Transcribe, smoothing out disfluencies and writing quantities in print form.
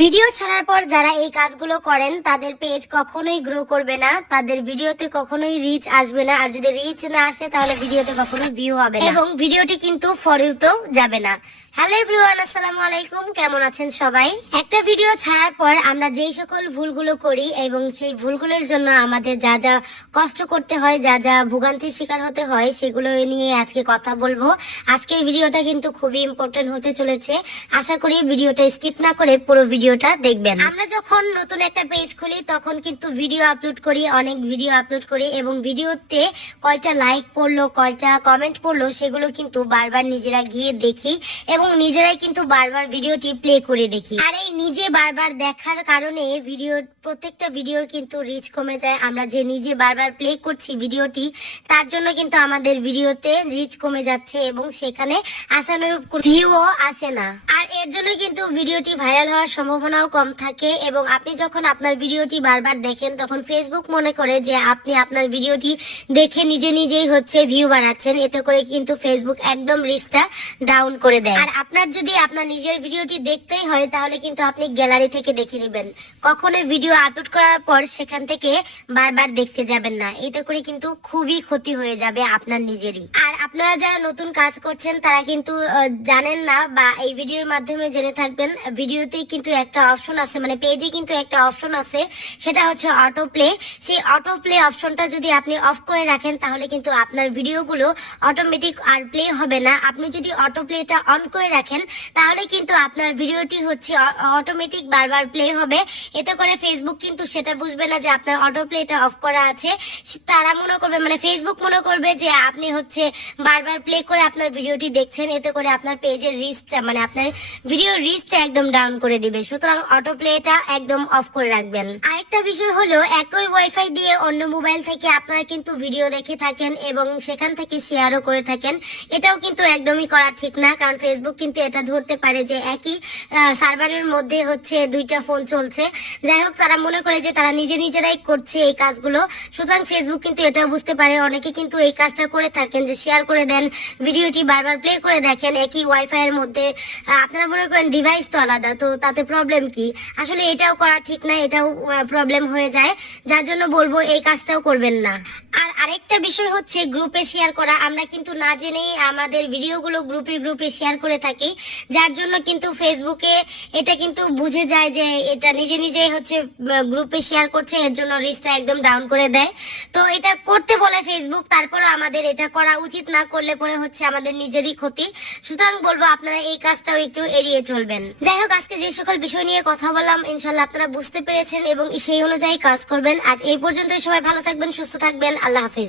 Video ছাড়ার পর যারা এই কাজগুলো করেন তাদের পেজ কখনোই গ্রো করবে না, তাদের ভিডিওতে কখনোই রিচ আসবে না, আর যদি রিচ না আসে তাহলে ভিডিওতে কখনো ভিউ হবে না এবং ভিডিওটি কিন্তু ফর ইউতেও যাবে না। হ্যালো এভরিওয়ান, আসসালামু আলাইকুম, কেমন আছেন সবাই? একটা ভিডিও ছাড়ার পর আমরা যেই সকল ভুলগুলো করি এবং সেই ভুলগুলোর জন্য আমাদের যা যা কষ্ট করতে হয়, যা যা ভোগান্তির শিকার হতে হয়, সেগুলো নিয়ে আজকে কথা বলবো। আজকে এই ভিডিওটা কিন্তু খুবই ইম্পর্টেন্ট হতে চলেছে। আশা করি ভিডিওটা স্কিপ না করে পুরো ভিডিওটা দেখবেন। আমরা যখন নতুন একটা পেজ খুলি তখন কিন্তু ভিডিও আপলোড করি, অনেক ভিডিও আপলোড করি এবং ভিডিওতে কয়টা লাইক পড়লো, কয়টা কমেন্ট পড়লো, সেগুলো কিন্তু বারবার নিজেরা গিয়ে দেখি এবং নিজেরাই কিন্তু বারবার ভিডিওটি প্লে করে দেখি। আর এই নিজে বারবার দেখার কারণে প্রত্যেকটা ভিডিওর কিন্তু রিচ কমে যায়। আমরা যে নিজে বারবার প্লে করছি ভিডিওটি, তার জন্য কিন্তু আমাদের ভিডিওতে রিচ কমে যাচ্ছে এবং সেখানে আশানুরূপ ভিউও আসে না। আর এর জন্য কিন্তু ভিডিওটি ভাইরাল হওয়ার সম্ভাবনাও কম থাকে এবং আপনি যখন আপনার ভিডিওটি বারবার দেখেন তখন ফেসবুক মনে করে যে আপনি আপনার ভিডিওটি দেখে নিজে নিজেই হচ্ছে ভিউ বাড়াচ্ছেন। এতে করে কিন্তু ফেসবুক একদম রিচটা ডাউন করে দেয়। আর আপনার যদি আপনার নিজের ভিডিওটি দেখতেই হয় তাহলে কিন্তু আপনি গ্যালারি থেকে দেখে নেবেন, কখনো ভিডিও আপলোড করার পর সেখান থেকে বারবার দেখতে যাবেন না। এতে করে কিন্তু খুবই ক্ষতি হয়ে যাবে আপনার নিজেরই। আর আপনারা যারা নতুন কাজ করছেন তারা কিন্তু জানেন না বা এই ভিডিওর মাধ্যমে জেনে থাকবেন, ভিডিওতে কিন্তু একটা অপশন আছে, মানে পেজে কিন্তু একটা অপশন আছে, সেটা হচ্ছে অটো প্লে। সেই অটো প্লে অপশনটা যদি আপনি অফ করে রাখেন তাহলে কিন্তু আপনার ভিডিওগুলো অটোমেটিক আর প্লে হবে না। আপনি যদি অটো প্লেটা অন করে রাখেন তাহলে কিন্তু আপনার ভিডিওটি হচ্ছে অটোমেটিক বারবার প্লে হবে। এতে করে ফেসবুক কিন্তু সেটা বুঝবে না যে আপনার অটো প্লেটা অফ করা আছে। তারা মনে করবে, মানে ফেসবুক মনে করবে যে আপনি হচ্ছে বারবার প্লে করে আপনার ভিডিওটি দেখছেন। এতে করে আপনার পেজের রিচটা, মানে আপনার ভিডিওর রিচটা একদম ডাউন করে দিবে। সুতরাং অটো প্লেটা একদম অফ করে রাখবেন। আরেকটা বিষয় হলো, একই ওয়াইফাই দিয়ে অন্য মোবাইল থেকে আপনারা কিন্তু ভিডিও দেখে থাকেন এবং সেখান থেকে শেয়ারও করে থাকেন। এটাও কিন্তু একদমই করা ঠিক না, কারণ ফেসবুক কিন্তু এটা ধরতে পারে যে একই সার্ভারের মধ্যে হচ্ছে দুইটা ফোন চলছে। যাই হোক, তারা মনে করে যে তারা নিজেরাই করছে এই কাজগুলো। সুতরাং ফেসবুক কিন্তু এটাও বুঝতে পারে। অনেকে কিন্তু এই কাজটা করে থাকেন যে শেয়ার করে দেন, ভিডিওটি বারবার প্লে করে দেখেন একই ওয়াইফাই এর মধ্যে। আপনারা মনে করেন ডিভাইস তো আলাদা, তো তাতে প্রবলেম কি? আসলে এটাও করা ঠিক না, এটাও প্রবলেম হয়ে যায়। যার জন্য বলবো এই কাজটাও করবেন না। আর আরেকটা বিষয় হচ্ছে গ্রুপে শেয়ার করা। আমরা কিন্তু না জেনেই আমাদের ভিডিওগুলো গ্রুপে শেয়ার করে থাকি, যার জন্য কিন্তু ফেসবুকে এটা কিন্তু বুঝে যায় যে এটা নিজেই হচ্ছে গ্রুপে শেয়ার করছে, এর জন্য রিচটা একদম ডাউন করে দেয়। তো এটা করতে বলে ফেসবুক, তারপরে আমাদের এটা করা উচিত না, করলে পরে হচ্ছে আমাদের নিজেরই ক্ষতি। সুতরাং বলবো আপনারা এই কাজটাও একটু এড়িয়ে চলবেন। যাই হোক, আজকে যে সকল বিষয় নিয়ে কথা বললাম ইনশাল্লাহ আপনারা বুঝতে পেরেছেন এবং সেই অনুযায়ী কাজ করবেন। আজ এই পর্যন্তই। সবাই ভালো থাকবেন, সুস্থ থাকবেন। আল্লাহ হাফিজ।